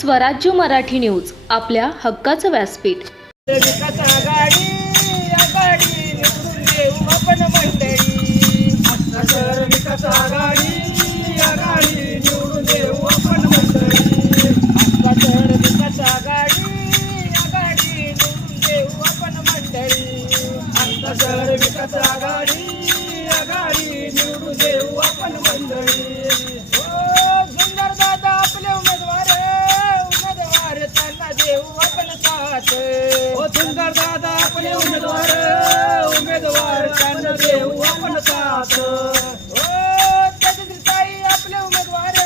स्वराज्य मराठी न्यूज आपल्या हक्काचं व्यासपीठ. विकास साथ हो सुंदर दादा आपले उमेदवार. उमेदवार त्यांना देऊ आपण साथ. हो ताई आपले उमेदवार.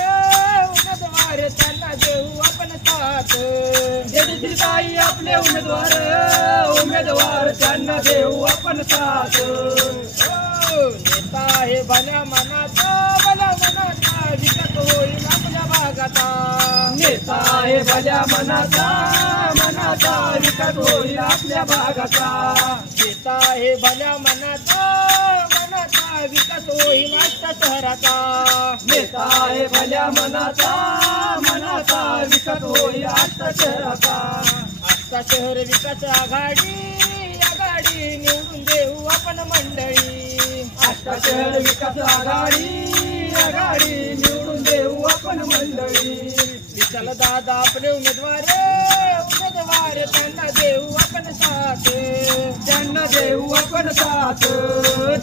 उमेदवार त्यांना देऊ आपण साथ. ताई आपले उमेदवार. उमेदवार त्यांना देऊ आपण साथ. हो, नेता आहे भल्या मनाचा. भल्या मनाचा. विकास होईल आपल्या भागाचा. नेता आहे भल्या मनाचा मनाचा विकास होईल आपल्या भागाचा. नेता आहे भल्या मनाचा मनाचा विकास होईल आजच्या शहराचा. नेता आहे भल्या मनाचा मनाचा विकास होईल आजच्या शहराचा. आजचा शहर विकास आघाडी आघाडी निवडून देऊ आपण मंडळी. आजचा शहर विकास आघाडी आघाडी निवडून देऊ आपण मंडळी. विशाल दादा आपले उमेदवार उमेदवार त्यांना देऊ आपण साथ त्यांना देऊ आपण साथ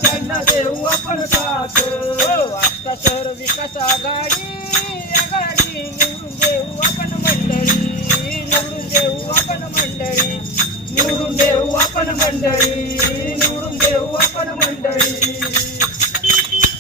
त्यांना देऊ आपण साथ हो आजचा शहर विकास आघाडी आघाडी निवडून देऊ आपण मंडळी निवडून देऊ आपण मंडळी निवडून देऊ आपण मंडळी निवडून देऊ आपण मंडळी